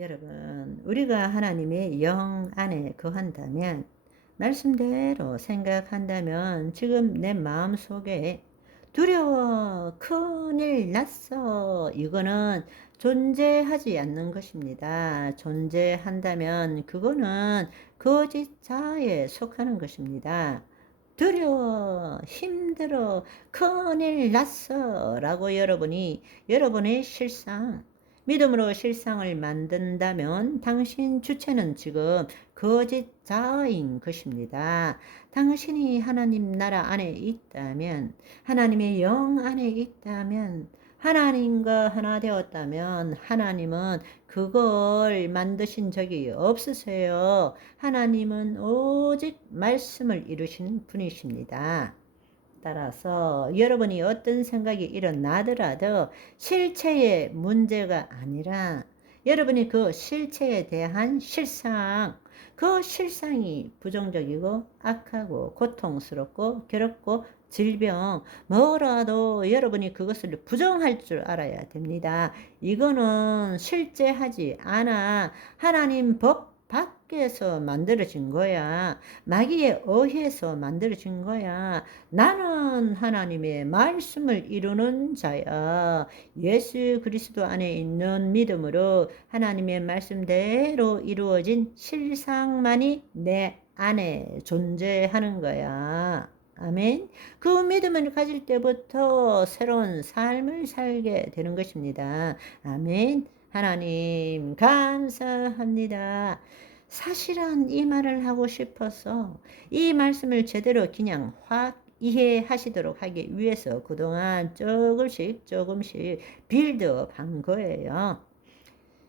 여러분, 우리가 하나님의 영 안에 거한다면, 말씀대로 생각한다면, 지금 내 마음 속에 두려워, 큰일 났어, 이거는 존재하지 않는 것입니다. 존재한다면 그거는 거짓자에 속하는 것입니다. 두려워, 힘들어, 큰일 났어 라고 여러분이 여러분의 실상, 믿음으로 실상을 만든다면 당신 주체는 지금 거짓자인 것입니다. 당신이 하나님 나라 안에 있다면, 하나님의 영 안에 있다면, 하나님과 하나 되었다면 하나님은 그걸 만드신 적이 없으세요. 하나님은 오직 말씀을 이루시는 분이십니다. 따라서 여러분이 어떤 생각이 일어나더라도 실체의 문제가 아니라 여러분이 그 실체에 대한 실상, 그 실상이 부정적이고 악하고 고통스럽고 괴롭고 질병, 뭐라도 여러분이 그것을 부정할 줄 알아야 됩니다. 이거는 실제하지 않아. 하나님 법 밖에서 만들어진 거야. 마귀에 의해서 만들어진 거야. 나는 하나님의 말씀을 이루는 자야. 예수 그리스도 안에 있는 믿음으로 하나님의 말씀대로 이루어진 실상만이 내 안에 존재하는 거야. 아멘. 그 믿음을 가질 때부터 새로운 삶을 살게 되는 것입니다. 아멘. 하나님 감사합니다. 사실은 이 말을 하고 싶어서 이 말씀을 제대로 그냥 확 이해하시도록 하기 위해서 그동안 조금씩 빌드업 한 거예요.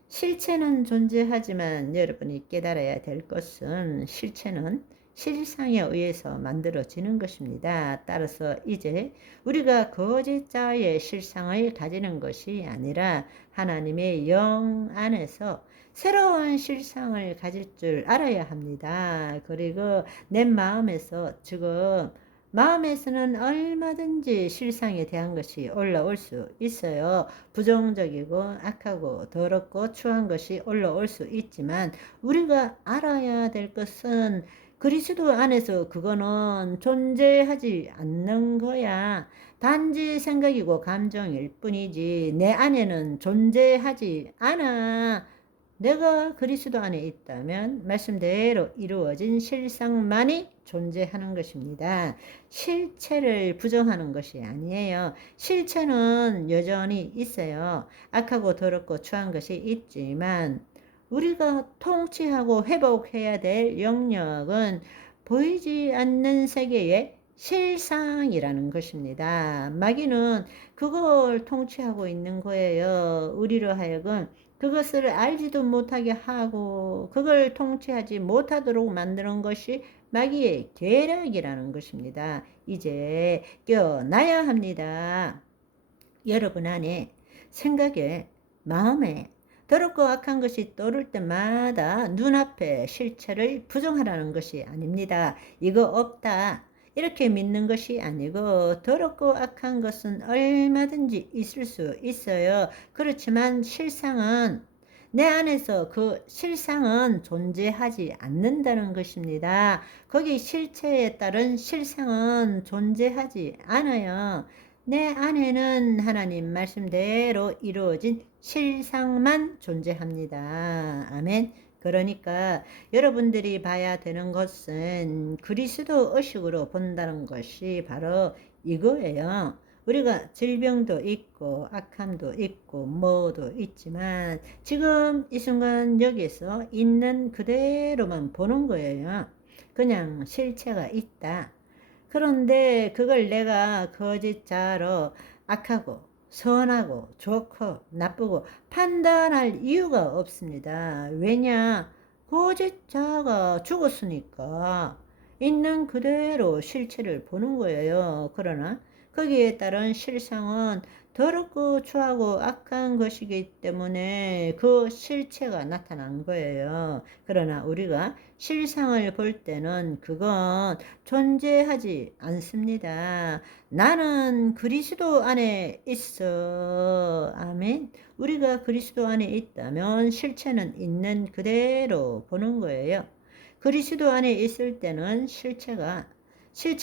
실체는 존재하지만 여러분이 깨달아야 될 것은 실체는 실상에 의해서 만들어지는 것입니다. 따라서 이제 우리가 거짓자의 실상을 가지는 것이 아니라 하나님의 영 안에서 새로운 실상을 가질 줄 알아야 합니다. 그리고 내 마음에서 지금 마음에서는 얼마든지 실상에 대한 것이 올라올 수 있어요. 부정적이고 악하고 더럽고 추한 것이 올라올 수 있지만 우리가 알아야 될 것은 그리스도 안에서 그거는 존재하지 않는 거야. 단지 생각이고 감정일 뿐이지 내 안에는 존재하지 않아. 내가 그리스도 안에 있다면 말씀대로 이루어진 실상만이 존재하는 것입니다. 실체를 부정하는 것이 아니에요. 실체는 여전히 있어요. 악하고 더럽고 추한 것이 있지만 우리가 통치하고 회복해야 될 영역은 보이지 않는 세계의 실상이라는 것입니다. 마귀는 그걸 통치하고 있는 거예요. 우리로 하여금 그것을 알지도 못하게 하고 그걸 통치하지 못하도록 만드는 것이 마귀의 계략이라는 것입니다. 이제 깨어나야 합니다. 여러분 안에 생각에 마음에 더럽고 악한 것이 떠오를 때마다 눈앞에 실체를 부정하라는 것이 아닙니다. 이거 없다 이렇게 믿는 것이 아니고 더럽고 악한 것은 얼마든지 있을 수 있어요. 그렇지만 실상은 내 안에서 그 실상은 존재하지 않는다는 것입니다. 거기 실체에 따른 실상은 존재하지 않아요. 내 안에는 하나님 말씀대로 이루어진 실상만 존재합니다. 아멘. 그러니까 여러분들이 봐야 되는 것은 그리스도 의식으로 본다는 것이 바로 이거예요. 우리가 질병도 있고 악함도 있고 뭐도 있지만 지금 이 순간 여기서 있는 그대로만 보는 거예요. 그냥 실체가 있다. 그런데 그걸 내가 거짓자로 악하고 선하고 좋고 나쁘고 판단할 이유가 없습니다. 왜냐? 거짓자가 죽었으니까 있는 그대로 실체를 보는 거예요. 그러나 거기에 따른 실상은 더럽고 추하고 악한 것이기 때문에 그 실체가 나타난 거예요. 그러나 우리가 실상을 볼 때는 그건 존재하지 않습니다. 나는 그리스도 안에 있어. 아멘. 우리가 그리스도 안에 있다면 실체는 있는 그대로 보는 거예요. 그리스도 안에 있을 때는 실체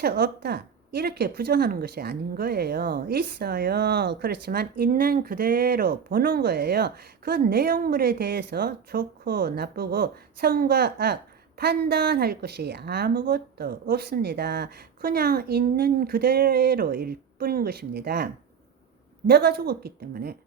없다, 이렇게 부정하는 것이 아닌 거예요. 있어요. 그렇지만 있는 그대로 보는 거예요. 그 내용물에 대해서 좋고 나쁘고 선과 악 판단할 것이 아무것도 없습니다. 그냥 있는 그대로일 뿐인 것입니다. 내가 죽었기 때문에,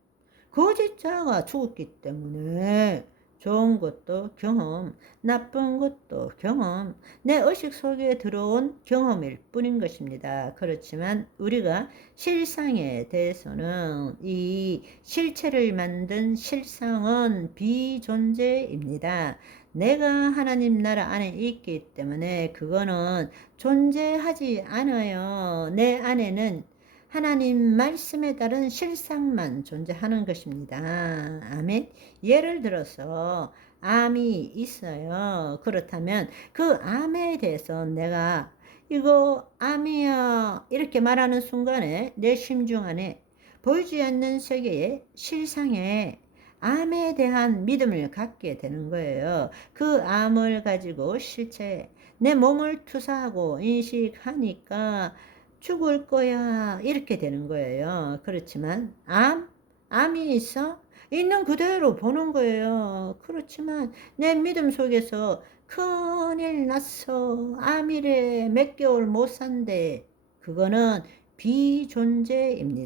거짓자가 죽었기 때문에 좋은 것도 경험, 나쁜 것도 경험, 내 의식 속에 들어온 경험일 뿐인 것입니다. 그렇지만 우리가 실상에 대해서는 이 실체를 만든 실상은 비존재입니다. 내가 하나님 나라 안에 있기 때문에 그거는 존재하지 않아요. 내 안에는 하나님 말씀에 따른 실상만 존재하는 것입니다. 아멘. 예를 들어서 암이 있어요. 그렇다면 그 암에 대해서 내가 이거 암이야 이렇게 말하는 순간에 내 심중 안에 보이지 않는 세계의 실상에 암에 대한 믿음을 갖게 되는 거예요. 그 암을 가지고 실체 내 몸을 투사하고 인식하니까 죽을 거야 이렇게 되는 거예요. 그렇지만 암이 있어? 있는 그대로 보는 거예요. 그렇지만 내 믿음 속에서 큰일 났어, 암이래, 몇 개월 못 산대, 그거는 비존재입니다.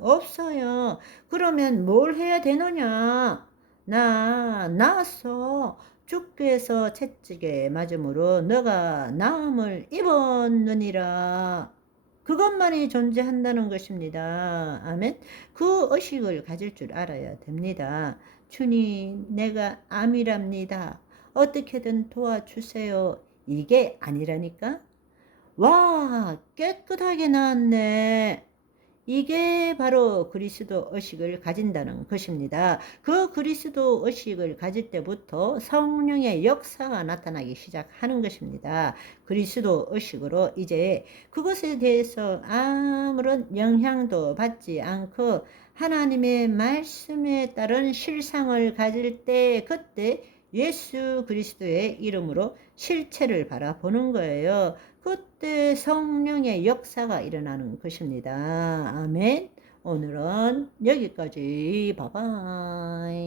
없어요. 그러면 뭘 해야 되느냐? 나 나았어. 주께서 채찍에 맞음으로 너가 나음을 입었느니라. 그것만이 존재한다는 것입니다. 아멘. 그 의식을 가질 줄 알아야 됩니다. 주님, 내가 암이랍니다. 어떻게든 도와주세요. 이게 아니라니까? 와, 깨끗하게 나왔네. 이게 바로 그리스도 의식을 가진다는 것입니다. 그 그리스도 의식을 가질 때부터 성령의 역사가 나타나기 시작하는 것입니다. 그리스도 의식으로 이제 그것에 대해서 아무런 영향도 받지 않고 하나님의 말씀에 따른 실상을 가질 때, 그때 예수 그리스도의 이름으로 실체를 바라보는 거예요. 그때 성령의 역사가 일어나는 것입니다. 아멘. 오늘은 여기까지. 바이바이.